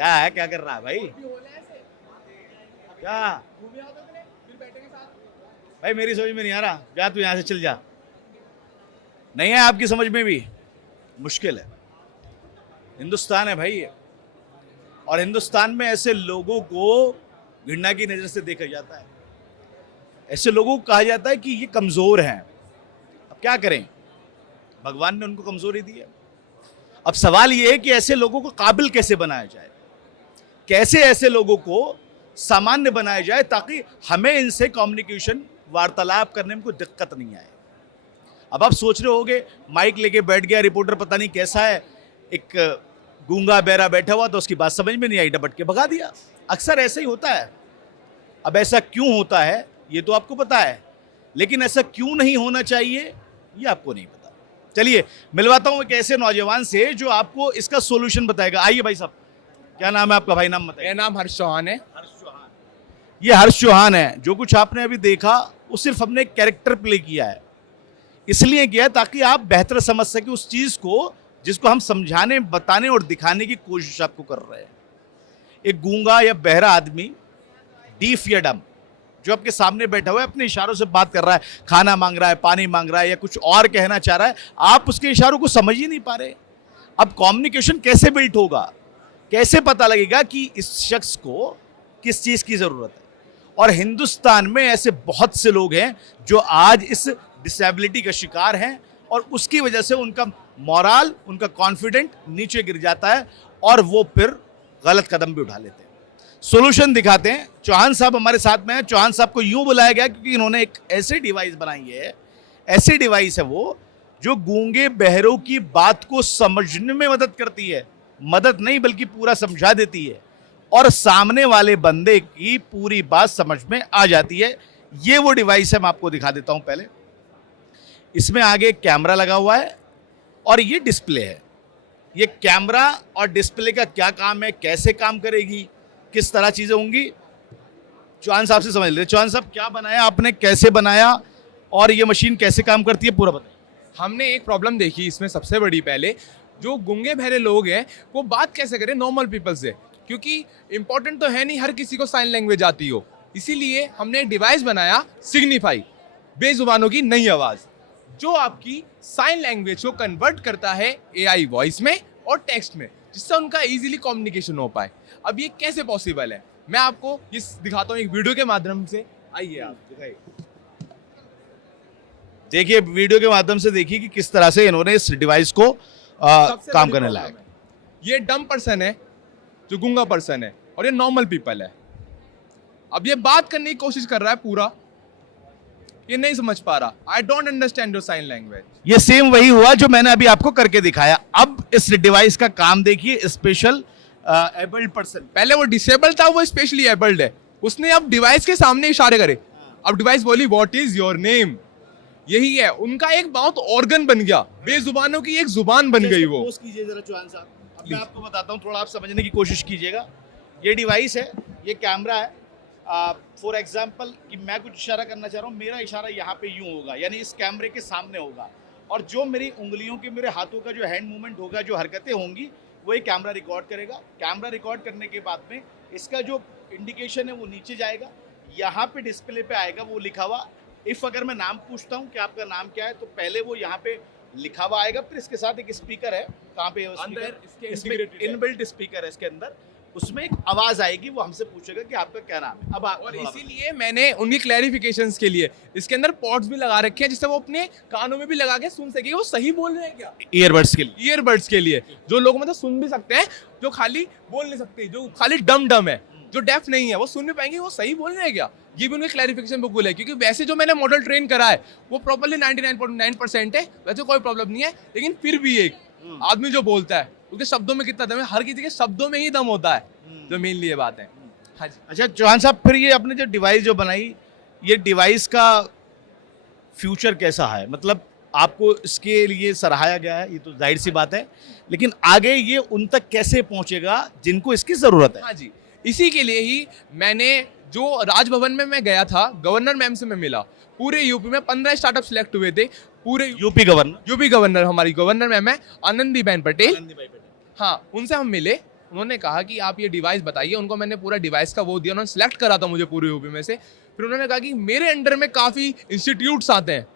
क्या है, क्या कर रहा है भाई? क्या भाई, मेरी समझ में नहीं आ रहा। जा तू यहाँ से, चल जा। नहीं है आपकी समझ में भी, मुश्किल है। हिंदुस्तान है भाई ये, और हिंदुस्तान में ऐसे लोगों को घृणा की नजर से देखा जाता है। ऐसे लोगों को कहा जाता है कि ये कमजोर हैं। अब क्या करें, भगवान ने उनको कमजोरी दी है। अब सवाल ये है कि ऐसे लोगों को काबिल कैसे बनाया जाए, कैसे ऐसे लोगों को सामान्य बनाया जाए ताकि हमें इनसे कम्युनिकेशन, वार्तालाप करने में कोई दिक्कत नहीं आए। अब आप सोच रहे होगे, माइक लेके बैठ गया रिपोर्टर, पता नहीं कैसा है, एक गूंगा बहरा बैठा हुआ, तो उसकी बात समझ में नहीं आई, डपट के भगा दिया। अक्सर ऐसा ही होता है। अब ऐसा क्यों होता है ये तो आपको पता है, लेकिन ऐसा क्यों नहीं होना चाहिए ये आपको नहीं पता। चलिए मिलवाता हूं एक ऐसे नौजवान से जो आपको इसका सोल्यूशन बताएगा। आइए भाई साहब, क्या नाम है आपका? भाई नाम बताइए। मेरा नाम हर्ष चौहान है। हर्ष चौहान। ये हर्ष चौहान है। जो कुछ आपने अभी देखा वो सिर्फ हमने एक कैरेक्टर प्ले किया है, इसलिए किया है ताकि आप बेहतर समझ सके उस चीज को जिसको हम समझाने, बताने और दिखाने की कोशिश आपको कर रहे हैं। एक गूंगा या बहरा आदमी, डीफ या डम, जो आपके सामने बैठा हुआ है, अपने इशारों से बात कर रहा है, खाना मांग रहा है, पानी मांग रहा है, या कुछ और कहना चाह रहा है, आप उसके इशारों को समझ ही नहीं पा रहे। अब कम्युनिकेशन कैसे बिल्ट होगा, कैसे पता लगेगा कि इस शख्स को किस चीज की जरूरत है? और हिंदुस्तान में ऐसे बहुत से लोग हैं जो आज इस डिसेबिलिटी का शिकार हैं, और उसकी वजह से उनका मोरल, उनका कॉन्फिडेंट नीचे गिर जाता है, और वो फिर गलत कदम भी उठा लेते हैं। सॉल्यूशन दिखाते हैं। चौहान साहब हमारे साथ में हैं। चौहान साहब को यूं बुलाया गया क्योंकि इन्होंने एक ऐसी डिवाइस बनाई है, ऐसी डिवाइस है वो जो गूंगे बहरों की बात को समझने में मदद करती है। मदद नहीं बल्कि पूरा समझा देती है, और सामने वाले बंदे की पूरी बात समझ में आ जाती है। ये वो डिवाइस है, मैं आपको दिखा देता हूं। पहले इसमें आगे एक कैमरा लगा हुआ है और ये डिस्प्ले है। ये कैमरा और डिस्प्ले का क्या काम है, कैसे काम करेगी, किस तरह चीजें होंगी, चौहान साहब से समझ लेते। चौहान साहब, क्या बनाया आपने, कैसे बनाया, और ये मशीन कैसे काम करती है, पूरा बताइए। हमने एक प्रॉब्लम देखी इसमें सबसे बड़ी, पहले जो गूंगे बहरे लोग हैं वो बात कैसे करें नॉर्मल पीपल से, क्योंकि इंपॉर्टेंट तो है नहीं हर किसी को साइन लैंग्वेज आती हो। इसीलिए हमने एक डिवाइस बनाया, सिग्निफाई, बेजुबानों की नई आवाज, जो आपकी साइन लैंग्वेज को कन्वर्ट करता है एआई वॉइस में और टेक्स्ट में, जिससे उनका इजीली कम्युनिकेशन हो पाए। अब ये कैसे पॉसिबल है, मैं आपको ये दिखाता हूँ एक वीडियो के माध्यम से। आइए आप दिखाइए। देखिए वीडियो के माध्यम से देखिए कि किस तरह से इन्होंने इस डिवाइस को सबसे काम बड़ी करने प्रॉब्लम लायक। है, ये डम पर्सन है, जो गूंगा पर्सन है, और ये नॉर्मल पीपल है। अब ये बात करने की कोशिश कर रहा है पूरा, ये नहीं समझ पा रहा। I don't understand your sign language. ये सेम वही हुआ जो मैंने अभी आपको करके दिखाया। अब इस डिवाइस का काम देखिए, स्पेशल एबल्ड पर्सन। पहले वो डिसेबल था, वो स्पेशली एबल्ड है। उसने अब डिवाइस के सामने इशारे करे। अब डिवाइस बोली व्हाट इज योर नेम, यही है उनका एक माउथ ऑर्गन बन गया, बेजुबानों की एक जुबान बन गई वो। कीजिए जरा चौहान साहब। अब मैं आपको बताता हूँ, थोड़ा आप समझने की कोशिश कीजिएगा। ये डिवाइस है, ये कैमरा है। फॉर एग्जाम्पल कि मैं कुछ इशारा करना चाह रहा हूँ, मेरा इशारा यहाँ पे यूं होगा, यानी इस कैमरे के सामने होगा, और जो मेरी उंगलियों के, मेरे हाथों का जो हैंड मूवमेंट होगा, जो हरकतें होंगी, वो ये कैमरा रिकॉर्ड करेगा। कैमरा रिकॉर्ड करने के बाद में इसका जो इंडिकेशन है वो नीचे जाएगा, यहाँ पे डिस्प्ले पे आएगा वो लिखा हुआ। इफ़ अगर मैं नाम पूछता हूँ कि आपका नाम क्या है, तो पहले वो यहाँ पे लिखा हुआ आएगा। फिर इसके साथ एक स्पीकर है, कहाँ पे है वो स्पीकर? इसमें इनबिल्ट स्पीकर है इसके अंदर, उसमें एक आवाज आएगी, वो हमसे पूछेगा कि आपका क्या नाम है। अब और इसीलिए मैंने उनकी क्लैरिफिकेशंस के लिए इसके अंदर पॉड्स भी लगा रखे हैं, जिससे वो अपने कानों में भी लगा के सुन सके वो सही बोल रहे हैं क्या। ईयरबड्स के लिए, ईयरबड्स के लिए, जो लोग मतलब सुन भी सकते हैं, जो खाली बोल नहीं सकते, जो खाली डम है, जो डेफ नहीं है, वो सुन भी पाएंगे वो सही बोल रहे हैं क्या। ये भी उनकी क्लैरिफिकेशन बिल्कुल है, क्योंकि वैसे जो मैंने मॉडल ट्रेन करा है वो प्रॉपर्ली 99.9% है, वैसे कोई प्रॉब्लम नहीं है। लेकिन फिर भी एक आदमी जो बोलता है उसके शब्दों में कितना दम है, हर किसी के शब्दों में ही दम होता है, जो मेनली ये बात है। हाँ जी। अच्छा चौहान साहब, फिर ये आपने जो डिवाइस जो बनाई, ये डिवाइस का फ्यूचर कैसा है? मतलब आपको इसके लिए सराहाया गया है, ये तो जाहिर सी बात है, लेकिन आगे ये उन तक कैसे पहुंचेगा जिनको इसकी जरूरत है? हाँ जी, इसी के लिए ही मैंने जो राजभवन में मैं गया था, गवर्नर मैम से मैं मिला। पूरे यूपी में 15 स्टार्टअप सिलेक्ट हुए थे। पूरे यूपी गवर्नर हमारी गवर्नर मैम है आनंदीबेन पटेल। हाँ, उनसे हम मिले उन्होंने कहा कि आप ये डिवाइस बताइए, उनको मैंने पूरा डिवाइस का वो दिया, उन्होंने सेलेक्ट करा था मुझे पूरे यूपी में से। फिर उन्होंने कहा कि मेरे अंडर में काफ़ी इंस्टीट्यूट्स आते हैं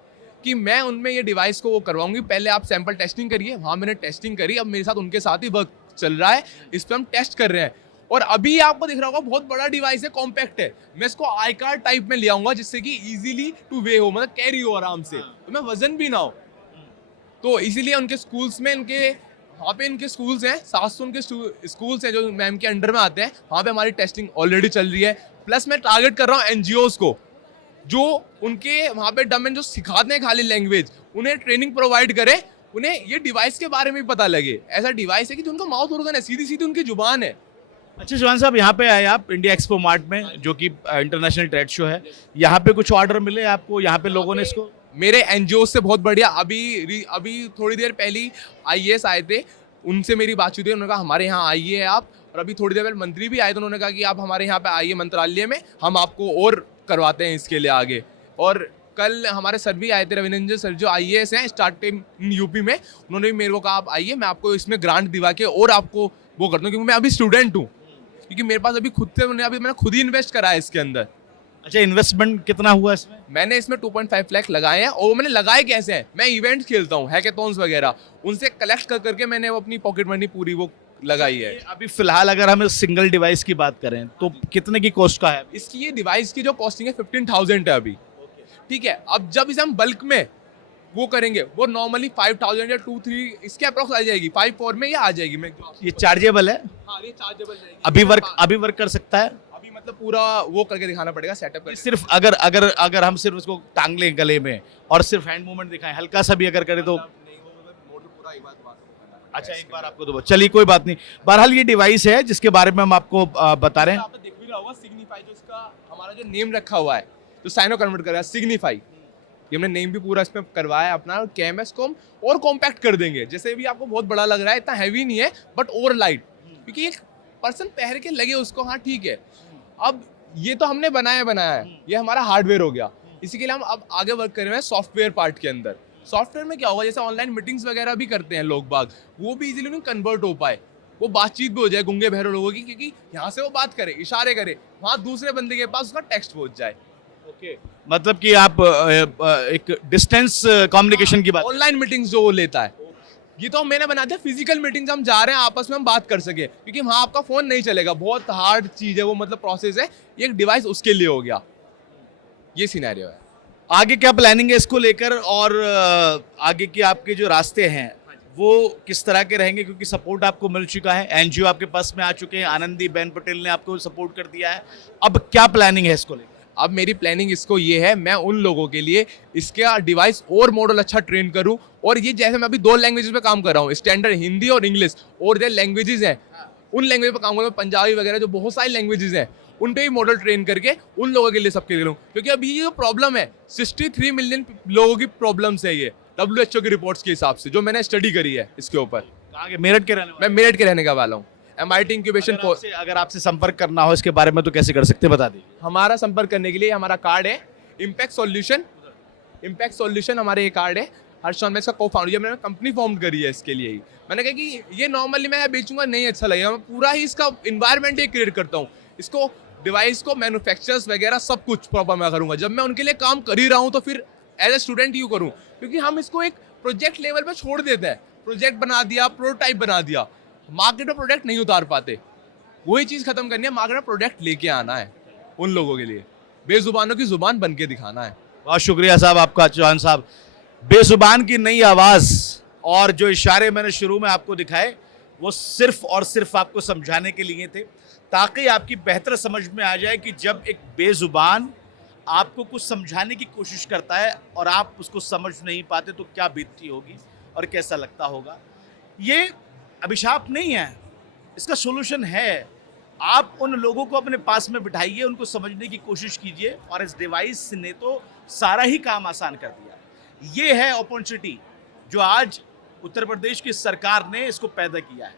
कि मैं उनमें ये डिवाइस को वो करवाऊंगी, पहले आप सैंपल टेस्टिंग करिए। वहाँ मैंने टेस्टिंग करी, अब मेरे साथ उनके साथ ही वर्क चल रहा है, इस पर हम टेस्ट कर रहे हैं। और अभी आपको दिख रहा होगा बहुत बड़ा डिवाइस है, कॉम्पैक्ट है, मैं इसको आई कार्ड टाइप में ले आऊंगा जिससे कि इजीली टू वे हो, मतलब कैरी हो आराम से, तो मैं वजन भी ना हो। तो इसीलिए उनके स्कूल्स में, इनके वहाँ पे इनके स्कूल्स हैं, 700 उनके स्कूल्स हैं जो मैम के अंडर में आते हैं, वहाँ पे हमारी टेस्टिंग ऑलरेडी चल रही है। प्लस मैं टारगेट कर रहा हूँ एनजीओज को, जो उनके वहाँ पे डमेन जो सिखाते हैं खाली लैंग्वेज, उन्हें ट्रेनिंग प्रोवाइड करें, उन्हें ये डिवाइस के बारे में भी पता लगे। ऐसा डिवाइस है कि जो उनका माउथ ऑर्गन है, सीधी सीधी उनकी जुबान है। अच्छा चौहान साहब, यहाँ पे आए आप इंडिया एक्सपो मार्ट में, जो कि इंटरनेशनल ट्रेड शो है, यहाँ पे कुछ ऑर्डर मिले आपको? यहाँ पे लोगों ने इसको, मेरे एनजीओ से बहुत बढ़िया, अभी थोड़ी देर पहले आईएएस आए थे, उनसे मेरी बातचीत हुई, उन्होंने कहा हमारे यहाँ आइए आप। और अभी थोड़ी देर पहले मंत्री भी आए थे, उन्होंने कहा कि आप हमारे यहाँ पे आइए मंत्रालय में, हम आपको और करवाते हैं इसके लिए आगे। और कल हमारे सर भी आए थे, रविंद्र रंजन सर जो आईएएस हैं स्टार्टिंग यूपी में, उन्होंने भी मेरे को कहा आप आइए, मैं आपको इसमें ग्रांट दिवा के और आपको वो करता हूँ, क्योंकि मैं अभी स्टूडेंट हूँ, क्योंकि मेरे पास अभी खुद से मैंने खुद ही इन्वेस्ट करा है इसके अंदर। अच्छा इन्वेस्टमेंट कितना हुआ इसमें? मैंने इसमें 2.5 लाख लगाए हैं, और मैंने लगाए कैसे हैं, मैं इवेंट्स खेलता हूँ, हैकेथॉन्स वगैरह, उनसे कलेक्ट कर करके मैंने वो अपनी पॉकेट मनी पूरी वो लगाई है। अभी फिलहाल अगर हम सिंगल डिवाइस की बात करें तो कितने की कॉस्ट का है? इसकी ये डिवाइस की जो कॉस्टिंग है 15,000 है अभी, ठीक है। अब जब इसे हम बल्क में वो करेंगे, वो नॉर्मली 5,000 या 2-3 इसके अप्रॉक्स आ जाएगी, 5-4 में ये आ जाएगी। मैं ये चार्जेबल है? हाँ, ये चार्जेबल जाएगी। अभी वर्क कर सकता है? अभी मतलब पूरा वो करके दिखाना पड़ेगा, सेटअप करके। सिर्फ अगर हम सिर्फ उसको टांग लें गले में और सिर्फ हैंड मूवमेंट दिखाएं, हल्का सा भी अगर करें तो, अच्छा एक बार आपको तो चलिए कोई बात नहीं। बहरहाल ये डिवाइस है जिसके बारे में हम आपको बता रहे हैं। आपने देख भी रहा होगा सिग्निफाई, जो इसका हमारा जो नेम रखा हुआ है, तो साइनो कन्वर्ट कर रहा है सिग्निफाई, ये हमने नेम भी पूरा इसमें करवाया है अपना। केएमएस को हम और कॉम्पैक्ट कर देंगे, जैसे भी आपको बहुत बड़ा लग रहा है, इतना हैवी नहीं है बट और लाइट, क्योंकि एक पर्सन पहन के लगे उसको, हाँ ठीक है। अब ये तो हमने बनाया है, ये हमारा हार्डवेयर हो गया, इसी के लिए हम अब आगे वर्क कर रहे हैं सॉफ्टवेयर पार्ट के अंदर। सॉफ्टवेयर में क्या होगा, जैसे ऑनलाइन मीटिंग्स वगैरह भी करते हैं लोग बाग, वो भी इजीली कन्वर्ट हो पाए, वो बातचीत भी हो जाए गूंगे बहरे लोगों की, क्योंकि यहाँ से वो बात करे, इशारे करे, वहाँ दूसरे बंदे के पास उसका टेक्स्ट पहुंच जाए। ओके, मतलब कि आप एक डिस्टेंस कम्युनिकेशन की बात, ऑनलाइन मीटिंग्स जो वो लेता है, ये तो मैंने बना दिया फिजिकल मीटिंग्स, हम जा रहे हैं आपस में हम बात कर सके, क्योंकि वहाँ आपका फोन नहीं चलेगा, बहुत हार्ड चीज है वो, मतलब प्रोसेस है, ये एक डिवाइस उसके लिए हो गया, ये सिनेरियो है। आगे क्या प्लानिंग है इसको लेकर, और आगे के आपके जो रास्ते हैं वो किस तरह के रहेंगे? क्योंकि सपोर्ट आपको मिल चुका है, एनजीओ आपके पास में आ चुके हैं, आनंदी बेन पटेल ने आपको सपोर्ट कर दिया है, अब क्या प्लानिंग है इसको लेकर? अब मेरी प्लानिंग इसको ये है, मैं उन लोगों के लिए इसका डिवाइस और मॉडल अच्छा ट्रेन करूं, और ये जैसे मैं अभी 2 लैंग्वेजेस पे काम कर रहा हूँ, स्टैंडर्ड हिंदी और इंग्लिश, और जो लैंग्वेजेस हैं उन लैंग्वेज पे काम करूँ, पंजाबी वगैरह जो बहुत सारी लैंग्वेजेस हैं उन पे भी मॉडल ट्रेन करके उन लोगों के लिए सबके लिए लूँ। क्योंकि अभी ये जो प्रॉब्लम है 63 मिलियन लोगों की प्रॉब्लम्स है ये, WHO की रिपोर्ट्स के हिसाब से, जो मैंने स्टडी करी है इसके ऊपर। कहाँ के? मेरठ के रहने वाले? मैं मेरठ के रहने का वाला हूँ। MIT incubation. अगर आपसे संपर्क करना हो इसके बारे में तो कैसे कर सकते हैं, बता दीजिए। हमारा संपर्क करने के लिए हमारा कार्ड है इम्पैक्ट सॉल्यूशन, हमारे ये कार्ड है। हर्षन, मैं इसका को फाउंडर, मैंने कंपनी फॉर्म करी है इसके लिए ही। मैंने कहा कि ये नॉर्मली मैं बेचूंगा नहीं, अच्छा लगेगा, मैं पूरा ही इसका इन्वायरमेंट ही क्रिएट करता हूँ, इसको डिवाइस को मैन्युफैक्चरर्स वगैरह सब कुछ प्रॉपर मैं करूँगा। जब मैं उनके लिए काम कर ही रहा हूँ तो फिर एज ए स्टूडेंट यूँ करूँ, क्योंकि हम इसको एक प्रोजेक्ट लेवल पे छोड़ देते हैं, प्रोजेक्ट बना दिया, प्रोटोटाइप बना दिया, मार्केट में प्रोडक्ट नहीं उतार पाते। वही चीज़ खत्म करनी है, मार्केट में प्रोडक्ट लेके आना है उन लोगों के लिए, बेजुबानों की जुबान बन के दिखाना है। बहुत शुक्रिया साहब आपका, चौहान साहब। बेजुबान की नई आवाज़ और जो इशारे मैंने शुरू में आपको दिखाए वो सिर्फ और सिर्फ आपको समझाने के लिए थे, ताकि आपकी बेहतर समझ में आ जाए कि जब एक बेजुबान आपको कुछ समझाने की कोशिश करता है और आप उसको समझ नहीं पाते तो क्या बीतती होगी और कैसा लगता होगा। ये अभिशाप नहीं है, इसका सोल्यूशन है। आप उन लोगों को अपने पास में बिठाइए, उनको समझने की कोशिश कीजिए, और इस डिवाइस ने तो सारा ही काम आसान कर दिया। ये है अपॉर्चुनिटी जो आज उत्तर प्रदेश की सरकार ने इसको पैदा किया है।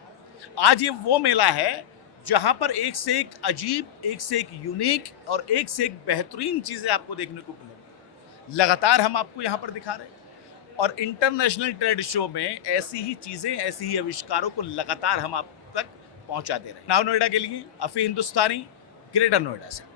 आज ये वो मेला है जहाँ पर एक से एक अजीब, एक से एक यूनिक और एक से एक बेहतरीन चीज़ें आपको देखने को मिलेंगी। लगातार हम आपको यहाँ पर दिखा रहे हैं, और इंटरनेशनल ट्रेड शो में ऐसी ही चीज़ें, ऐसी ही आविष्कारों को लगातार हम आप तक पहुंचाते रहे। नाव नोएडा के लिए अफी हिंदुस्तानी, ग्रेटर नोएडा से।